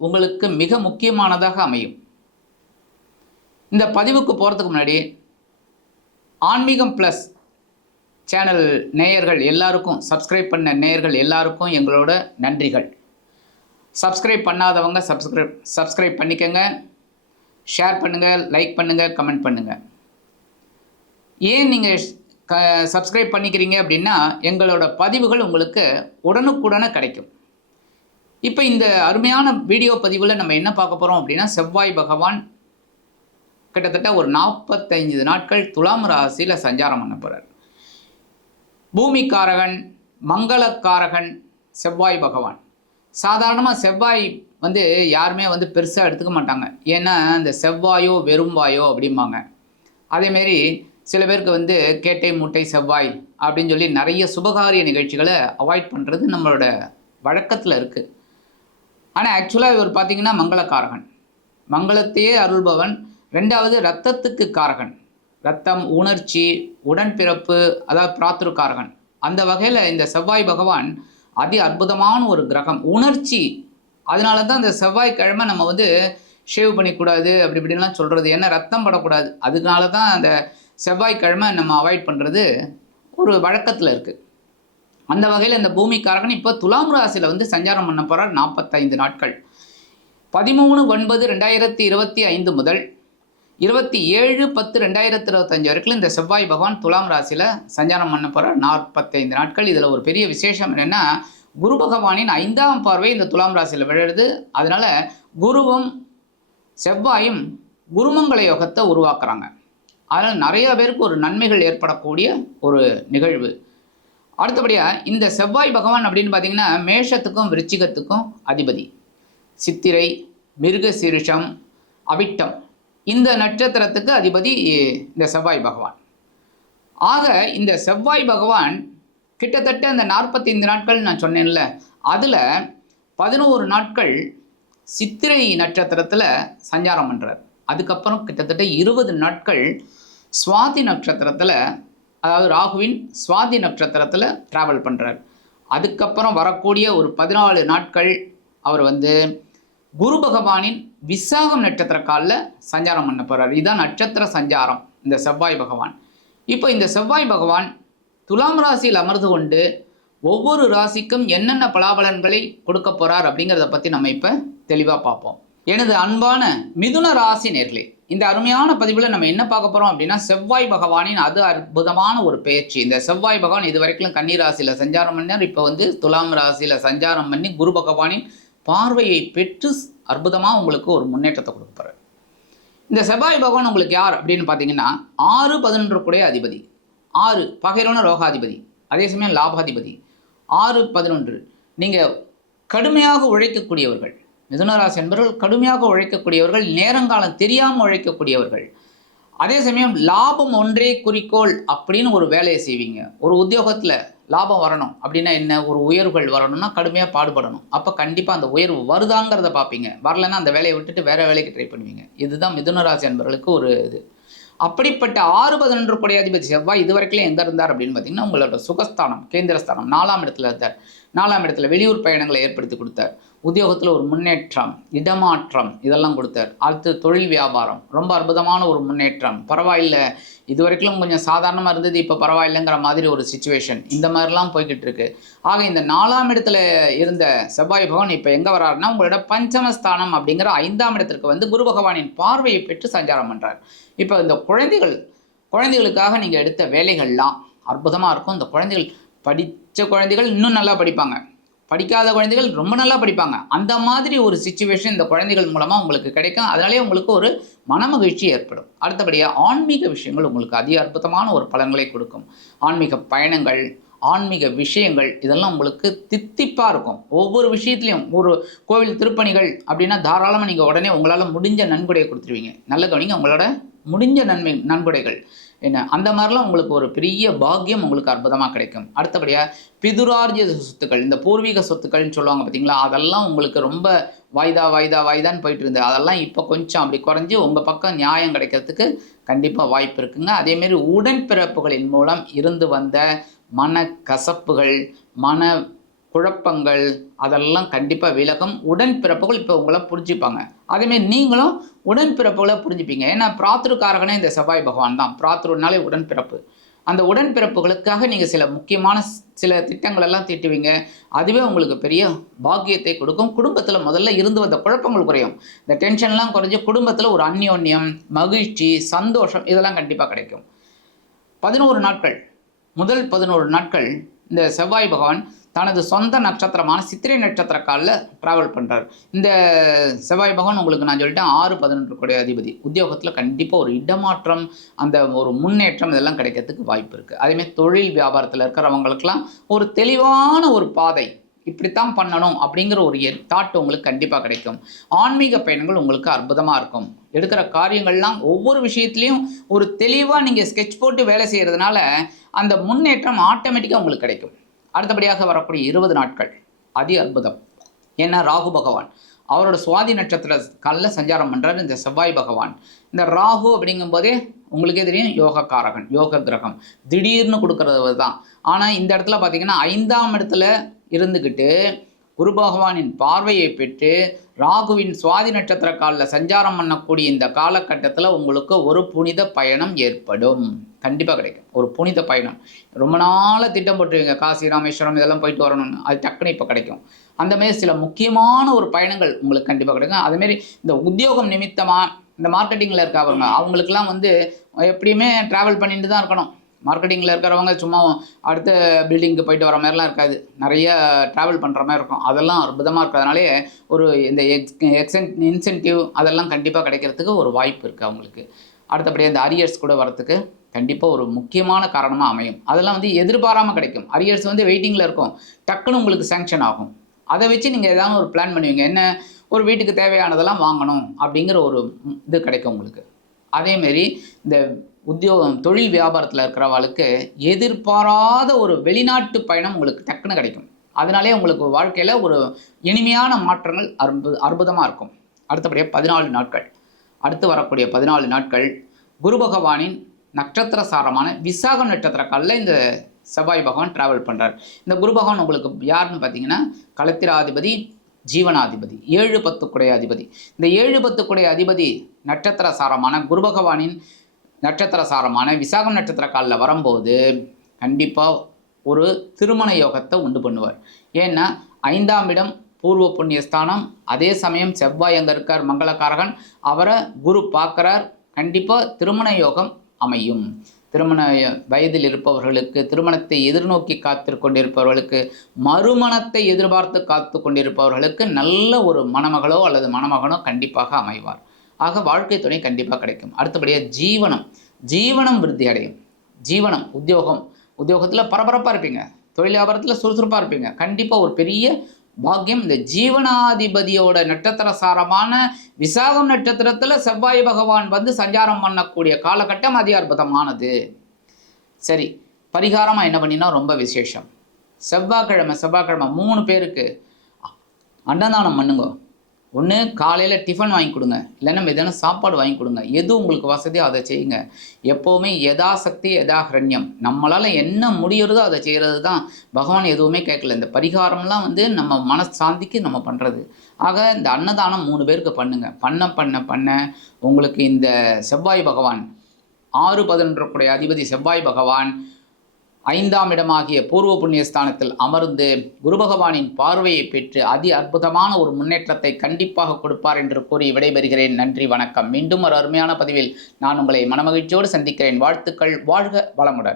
உங்களுக்கு மிக முக்கியமானதாக அமையும். இந்த பதிவுக்கு போகிறதுக்கு முன்னாடி ஆன்மீகம் ப்ளஸ் சேனல் நேயர்கள் எல்லாருக்கும் சப்ஸ்கிரைப் பண்ண நேயர்கள் எல்லாருக்கும் எங்களோட நன்றிகள். சப்ஸ்கிரைப் பண்ணாதவங்க சப்ஸ்கிரைப் சப்ஸ்கிரைப் பண்ணிக்கங்க. ஷேர் பண்ணுங்கள் லைக் பண்ணுங்கள் கமெண்ட் பண்ணுங்கள் ஏன் நீங்கள் க சப்ஸ்கிரைப் பண்ணிக்கிறீங்க அப்படின்னா எங்களோட பதிவுகள் உங்களுக்கு உடனுக்குடனே கிடைக்கும். இப்போ இந்த அருமையான வீடியோ பதிவில் நம்ம என்ன பார்க்க போகிறோம் அப்படின்னா செவ்வாய் பகவான் கிட்டத்தட்ட ஒரு நாற்பத்தைஞ்சு நாட்கள் துலாம் ராசியில் சஞ்சாரம் பண்ண போகிறார் பூமிக்காரகன் மங்களக்காரகன் செவ்வாய் பகவான். சாதாரணமாக செவ்வாய் வந்து யாருமே வந்து பெருசாக எடுத்துக்க மாட்டாங்க. ஏன்னா இந்த செவ்வாயோ வெறும் வாயோ அப்படிம்பாங்க அதேமாரி சில பேருக்கு வந்து கேட்டை மூட்டை செவ்வாய் அப்படின்னு சொல்லி நிறைய சுபகாரிய நிகழ்ச்சிகளை அவாய்ட் பண்ணுறது நம்மளோட வழக்கத்தில் இருக்குது ஆனால் ஆக்சுவலாக இவர் பார்த்தீங்கன்னா மங்களக்காரகன். மங்களத்தையே அருள்பவன். ரெண்டாவது ரத்தத்துக்கு காரகன். ரத்தம் உணர்ச்சி உடன்பிறப்பு அதாவது பிராத்திருக்காரகன். அந்த வகையில் இந்த செவ்வாய் பகவான் அதி அற்புதமான ஒரு கிரகம். உணர்ச்சி. அதனால தான் இந்த செவ்வாய்க்கிழமை நம்ம வந்து ஷேவ் பண்ணிக்கூடாது அப்படி இப்படின்லாம் சொல்கிறது ஏன்னா ரத்தம் படக்கூடாது. அதனால தான் அந்த செவ்வாய்க்கிழமை நம்ம அவாய்ட் பண்ணுறது ஒரு வழக்கத்தில் இருக்குது அந்த வகையில் இந்த பூமிக்காரகன் இப்போ துலாம் ராசியில் வந்து சஞ்சாரம் பண்ண போகிறார் நாற்பத்தைந்து நாட்கள். பதிமூணு ஒன்பது ரெண்டாயிரத்தி இருபத்தி ஐந்து முதல் இருபத்தி ஏழு பத்து ரெண்டாயிரத்தி இருபத்தஞ்சு வரைக்கும் இந்த செவ்வாய் பகவான் துலாம் ராசியில் சஞ்சாரம் பண்ண போகிறார் நாற்பத்தைந்து நாட்கள். இதில் ஒரு பெரிய விசேஷம் என்னென்னா குரு பகவானின் ஐந்தாம் பார்வை இந்த துலாம் ராசியில் விழுது அதனால் குருவும் செவ்வாயும் குருமங்கள யோகத்தை உருவாக்குறாங்க. அதனால் நிறையா பேருக்கு ஒரு நன்மைகள் ஏற்படக்கூடிய ஒரு நிகழ்வு. அடுத்தபடியாக இந்த செவ்வாய் பகவான் அப்படின்னு பார்த்தீங்கன்னா மேஷத்துக்கும் விருச்சிகத்துக்கும் அதிபதி. சித்திரை மிருக சீருஷம் அவிட்டம். இந்த நட்சத்திரத்துக்கு அதிபதி இந்த செவ்வாய் பகவான். ஆக இந்த செவ்வாய் பகவான் கிட்டத்தட்ட இந்த நாற்பத்தைந்து நாட்கள் நான் சொன்னேன்ல அதில் பதினோரு நாட்கள் சித்திரை நட்சத்திரத்தில் சஞ்சாரம் பண்ணுறார் அதுக்கப்புறம் கிட்டத்தட்ட இருபது நாட்கள் சுவாதி நட்சத்திரத்தில் அதாவது ராகுவின் சுவாதி நட்சத்திரத்தில் ட்ராவல் பண்ணுறார் அதுக்கப்புறம் வரக்கூடிய ஒரு பதினாலு நாட்கள் அவர் வந்து குரு பகவானின் விசாகம் நட்சத்திர காலில் சஞ்சாரம் பண்ண போகிறார் இதுதான் நட்சத்திர சஞ்சாரம் இந்த செவ்வாய் பகவான். இப்போ இந்த செவ்வாய் பகவான் துலாம் ராசியில் அமர்ந்து கொண்டு ஒவ்வொரு ராசிக்கும் என்னென்ன பலாபலன்களை கொடுக்க போகிறார் அப்படிங்கிறத பற்றி நம்ம இப்போ தெளிவாக பார்ப்போம். எனது அன்பான மிதுன ராசி நேர்களே இந்த அருமையான பதிவில் நம்ம என்ன பார்க்க போகிறோம் அப்படின்னா செவ்வாய் பகவானின் அது அற்புதமான ஒரு பயிற்சி இந்த செவ்வாய் பகவான் இது வரைக்கும் கன்னி ராசியில் சஞ்சாரம் பண்ணார். இப்போ வந்து துலாம் ராசியில் சஞ்சாரம் பண்ணி குரு பகவானின் பார்வையை பெற்று அற்புதமாக உங்களுக்கு ஒரு முன்னேற்றத்தை கொடுப்பாரு இந்த செவ்வாய் பகவான் உங்களுக்கு யார் அப்படின்னு பார்த்தீங்கன்னா ஆறு பதினொன்று கூடிய அதிபதி. ஆறு பகைரோன ரோகாதிபதி. அதே சமயம் லாபாதிபதி. ஆறு பதினொன்று. நீங்கள் கடுமையாக உழைக்கக்கூடியவர்கள். மிதுனராசி என்பவர்கள் கடுமையாக உழைக்கக்கூடியவர்கள் நேரங்காலம் தெரியாமல் உழைக்கக்கூடியவர்கள். அதே சமயம் லாபம் ஒன்றே குறிக்கோள் அப்படின்னு ஒரு வேலையை செய்வீங்க. ஒரு உத்தியோகத்தில் லாபம் வரணும் அப்படின்னா என்ன? ஒரு உயர்வுகள் வரணும்னா கடுமையாக பாடுபடணும். அப்போ கண்டிப்பாக அந்த உயர்வு வருதாங்கிறத பார்ப்பீங்க வரலைன்னா அந்த வேலையை விட்டுட்டு வேறு வேலைக்கு ட்ரை பண்ணுவீங்க. இதுதான் மிதுனராசி என்பவர்களுக்கு ஒரு இது. அப்படிப்பட்ட ஆறு பதினொன்று கொடையாதிபதி செவ்வாய் இதுவரைக்கும் எங்கே இருந்தார் அப்படின்னு பார்த்தீங்கன்னா உங்களோட சுகஸ்தானம் கேந்திரஸ்தானம் நாலாம் இடத்துல இருந்தார். நாலாம் இடத்துல வெளியூர் பயணங்களை ஏற்படுத்தி கொடுத்தார். உத்தியோகத்தில் ஒரு முன்னேற்றம் இடமாற்றம் இதெல்லாம் கொடுத்தார். அடுத்து தொழில் வியாபாரம். ரொம்ப அற்புதமான ஒரு முன்னேற்றம். பரவாயில்லை. இது வரைக்கும் கொஞ்சம் சாதாரணமாக இருந்தது இப்போ பரவாயில்லைங்கிற மாதிரி ஒரு சுச்சுவேஷன் இந்த மாதிரிலாம் போய்கிட்டு இருக்கு. ஆக இந்த நாலாம் இடத்துல இருந்த செவ்வாய் பகவான் இப்போ எங்கே வராருன்னா உங்களோட பஞ்சமஸ்தானம் அப்படிங்கிற ஐந்தாம் இடத்திற்கு வந்து குரு பகவானின் பார்வையை பெற்று சஞ்சாரம் பண்ணுறார் இப்போ இந்த குழந்தைகள் குழந்தைகளுக்காக நீங்கள் எடுத்த வேலைகள்லாம் அற்புதமாக இருக்கும். இந்த குழந்தைகள் படி படித்த குழந்தைகள் இன்னும் நல்லா படிப்பாங்க. படிக்காத குழந்தைகள் ரொம்ப நல்லா படிப்பாங்க. அந்த மாதிரி ஒரு சுச்சுவேஷன் இந்த குழந்தைகள் மூலமாக உங்களுக்கு கிடைக்கும். அதனாலே உங்களுக்கு ஒரு மனமகிழ்ச்சி ஏற்படும். அடுத்தபடியாக ஆன்மீக விஷயங்கள் உங்களுக்கு அதிக அற்புதமான ஒரு பலன்களை கொடுக்கும். ஆன்மீக பயணங்கள் ஆன்மீக விஷயங்கள் இதெல்லாம் உங்களுக்கு தித்திப்பாக இருக்கும். ஒவ்வொரு விஷயத்துலையும் ஒரு கோவில் திருப்பணிகள் அப்படின்னா தாராளமாக நீங்கள் உடனே உங்களால் முடிஞ்ச நன்கொடையை கொடுத்துருவீங்க. நல்ல கவனிங்க. உங்களோட முடிஞ்ச நன்மை நன்கொடைகள். என்ன? அந்த மாதிரிலாம் உங்களுக்கு ஒரு பெரிய பாக்கியம் உங்களுக்கு அற்புதமாக கிடைக்கும். அடுத்தபடியாக பிதுரார்ஜிய சொத்துக்கள் இந்த பூர்வீக சொத்துக்கள்னு சொல்லுவாங்க பார்த்தீங்களா அதெல்லாம் உங்களுக்கு ரொம்ப வாய்தா வாய்தா வாய்தான்னு போயிட்டு இருந்தது அதெல்லாம் இப்போ கொஞ்சம் அப்படி குறைஞ்சி உங்கள் பக்கம் நியாயம் கிடைக்கிறதுக்கு கண்டிப்பாக வாய்ப்பு இருக்குங்க. அதேமாரி உடன்பிறப்புகளின் மூலம் இருந்து வந்த மன கசப்புகள் மன குழப்பங்கள் அதெல்லாம் கண்டிப்பாக விலகும். உடன்பிறப்புகள் இப்போ உங்களை புரிஞ்சுப்பாங்க. அதேமாரி நீங்களும் உடன்பிறப்புகளை புரிஞ்சுப்பீங்க. ஏன்னா பிராத்திருக்காரகனே இந்த செவ்வாய் பகவான் தான். பிராத்திருனாலே உடன்பிறப்பு. அந்த உடன்பிறப்புகளுக்காக நீங்கள் சில முக்கியமான சில திட்டங்கள் எல்லாம் தீட்டுவீங்க. அதுவே உங்களுக்கு பெரிய பாக்கியத்தை கொடுக்கும். குடும்பத்தில் முதல்ல இருந்து வந்த குழப்பங்கள் குறையும். இந்த டென்ஷன்லாம் குறைஞ்சி குடும்பத்தில் ஒரு அந்யோன்யம் மகிழ்ச்சி சந்தோஷம் இதெல்லாம் கண்டிப்பாக கிடைக்கும். பதினோரு நாட்கள். முதல் பதினோரு நாட்கள் இந்த செவ்வாய் பகவான் தனது சொந்த நட்சத்திரமான சித்திரை நட்சத்திர காலில் ட்ராவல் பண்ணுறார் இந்த செவ்வாய் பகவான் உங்களுக்கு நான் சொல்லிட்டேன் ஆறு பதினொன்று கூடிய அதிபதி. உத்தியோகத்தில் கண்டிப்பாக ஒரு இடமாற்றம் அந்த ஒரு முன்னேற்றம் இதெல்லாம் கிடைக்கிறதுக்கு வாய்ப்பு இருக்குது அதேமாதிரி தொழில் வியாபாரத்தில் இருக்கிறவங்களுக்கெல்லாம் ஒரு தெளிவான ஒரு பாதை இப்படித்தான் பண்ணணும் அப்படிங்கிற ஒரு தாட் உங்களுக்கு கண்டிப்பாக கிடைக்கும். ஆன்மீக பயணங்கள் உங்களுக்கு அற்புதமாக இருக்கும். எடுக்கிற காரியங்கள்லாம் ஒவ்வொரு விஷயத்துலையும் ஒரு தெளிவாக நீங்கள் ஸ்கெட்ச் போட்டு வேலை செய்கிறதுனால அந்த முன்னேற்றம் ஆட்டோமேட்டிக்காக உங்களுக்கு கிடைக்கும். அடுத்தபடியாக வரக்கூடிய இருபது நாட்கள் அதி அற்புதம். ஏன்னா ராகு பகவான். அவரோட சுவாதி நட்சத்திர காலில் சஞ்சாரம் பண்ணுறாரு இந்த செவ்வாய் பகவான். இந்த ராகு அப்படிங்கும்போதே உங்களுக்கே தெரியும் யோக காரகன் யோக கிரகம். திடீர்னு கொடுக்கறது தான். ஆனால் இந்த இடத்துல பார்த்தீங்கன்னா ஐந்தாம் இடத்துல இருந்துக்கிட்டு குரு பகவானின் பார்வையை பெற்று ராகுவின் சுவாதி நட்சத்திர காலில் சஞ்சாரம் பண்ணக்கூடிய இந்த காலகட்டத்தில் உங்களுக்கு ஒரு புனித பயணம் ஏற்படும். கண்டிப்பாக கிடைக்கும். ஒரு புனித பயணம். ரொம்ப நாளாக திட்டம் போட்டுருவீங்க காசி ராமேஸ்வரம் இதெல்லாம் போயிட்டு வரணும்னு. அது டக்குன்னு இப்போ கிடைக்கும். அந்த மாதிரி சில முக்கியமான ஒரு பயணங்கள் உங்களுக்கு கண்டிப்பாக கிடைக்கும். அதுமாரி இந்த உத்தியோகம் நிமித்தமாக இந்த மார்க்கெட்டிங்கில் இருக்கவங்க அவங்களுக்குலாம் வந்து எப்படியுமே ட்ராவல் பண்ணிட்டு தான் இருக்கணும். மார்க்கெட்டிங்கில் இருக்கிறவங்க சும்மா அடுத்த பில்டிங்க்கு போயிட்டு வர மாதிரிலாம் இருக்காது. நிறைய ட்ராவல் பண்ணுற மாதிரி இருக்கும். அதெல்லாம் அற்புதமாக இருக்கிறதுனாலே ஒரு இந்த எக்ஸ் எக்ஸன் இன்சென்டிவ் அதெல்லாம் கண்டிப்பாக கிடைக்கிறதுக்கு ஒரு வாய்ப்பு இருக்குது அவங்களுக்கு. அடுத்தபடியாக இந்த அரியர்ஸ் கூட வரத்துக்கு கண்டிப்பாக ஒரு முக்கியமான காரணமாக அமையும். அதெல்லாம் வந்து எதிர்பாராமல் கிடைக்கும். அரியர்ஸ் வந்து வெயிட்டிங்கில் இருக்கும். டக்குன்னு உங்களுக்கு சேங்ஷன் ஆகும். அதை வச்சு நீங்கள் ஏதாவது ஒரு பிளான் பண்ணுவீங்க. என்ன? ஒரு வீட்டுக்கு தேவையானதெல்லாம் வாங்கணும் அப்படிங்கிற ஒரு இது கிடைக்கும் உங்களுக்கு. அதேமாரி இந்த உத்தியோகம் தொழில் வியாபாரத்தில் இருக்கிறவங்களுக்கு எதிர்பாராத ஒரு வெளிநாட்டு பயணம் உங்களுக்கு டக்குன்னு கிடைக்கும். அதனாலே உங்களுக்கு வாழ்க்கையில் ஒரு இனிமையான மாற்றங்கள் அற்பு அற்புதமாக இருக்கும். அடுத்தபடியாக பதினாலு நாட்கள். அடுத்து வரக்கூடிய பதினாலு நாட்கள் குரு பகவானின் நட்சத்திர சாரமான விசாகம் நட்சத்திரக்காலில் இந்த செவ்வாய் பகவான் டிராவல் பண்ணுறார் இந்த குரு பகவான் உங்களுக்கு யாருன்னு பார்த்தீங்கன்னா களத்திராதிபதி ஜீவனாதிபதி ஏழு பத்து குடைய அதிபதி. இந்த ஏழு பத்துக்குடைய அதிபதி நட்சத்திர சாரமான குரு பகவானின் நட்சத்திர சாரமான விசாகம் நட்சத்திர காலில் வரும்போது கண்டிப்பாக ஒரு திருமண யோகத்தை உண்டு பண்ணுவார். ஏன்னா ஐந்தாம் இடம் பூர்வ புண்ணிய ஸ்தானம் அதே சமயம் செவ்வாய் அங்கே இருக்கார் மங்களக்காரகன். அவரை குரு பார்க்குறார். கண்டிப்பாக திருமண யோகம் அமையும். திருமண வயதில் இருப்பவர்களுக்கு திருமணத்தை எதிர்நோக்கி காத்து கொண்டிருப்பவர்களுக்கு மறுமணத்தை எதிர்பார்த்து காத்து கொண்டிருப்பவர்களுக்கு நல்ல ஒரு மணமகளோ அல்லது மணமகனோ கண்டிப்பாக அமைவார். ஆக வாழ்க்கை துணை கண்டிப்பாக கிடைக்கும். அடுத்தபடியாக ஜீவனம். ஜீவனம் விருத்தி அடையும். ஜீவனம் உத்தியோகம். உத்தியோகத்தில் பரபரப்பாக இருப்பீங்க. தொழில் வியாபாரத்தில் சுறுசுறுப்பாக இருப்பீங்க. கண்டிப்பாக ஒரு பெரிய பாக்கியம். இந்த ஜீவனாதிபதியோட நட்சத்திர சாரமான விசாகம் நட்சத்திரத்தில் செவ்வாய் பகவான் வந்து சஞ்சாரம் பண்ணக்கூடிய காலகட்டம் அதி அற்புதமானது சரி பரிகாரமாக என்ன பண்ணினா ரொம்ப விசேஷம். செவ்வாய்க்கிழமை செவ்வாய்க்கிழமை மூணு பேருக்கு. அன்னதானம் பண்ணுங்க. ஒன்று காலையில் டிஃபன் வாங்கி கொடுங்க. இல்லைன்னா எதனா சாப்பாடு வாங்கி கொடுங்க. எது உங்களுக்கு வசதியோ அதை செய்யுங்க. எப்போவுமே யதாசக்தி யதாஹரண்யம் நம்மளால் என்ன முடியுறதோ அதை செய்கிறது தான் பகவான் எதுவுமே கேட்கல. இந்த பரிகாரம்லாம் வந்து நம்ம மனசாந்திக்கு நம்ம பண்ணுறது ஆக இந்த அன்னதானம் மூணு பேருக்கு பண்ணுங்க. பண்ண பண்ண பண்ண உங்களுக்கு இந்த செவ்வாய் பகவான் ஆறு பதினொன்றக்கூடிய அதிபதி செவ்வாய் பகவான் ஐந்தாம் இடமாகிய பூர்வ புண்ணியஸ்தானத்தில் அமர்ந்து குரு பகவானின் பார்வையை பெற்று அதி அற்புதமான ஒரு முன்னேற்றத்தை கண்டிப்பாக கொடுப்பார் என்று கூறி விடைபெறுகிறேன். நன்றி வணக்கம். மீண்டும் ஒரு அருமையான பதிவில் நான் உங்களை மனமகிழ்ச்சியோடு சந்திக்கிறேன். வாழ்த்துக்கள். வாழ்க வளமுடன்.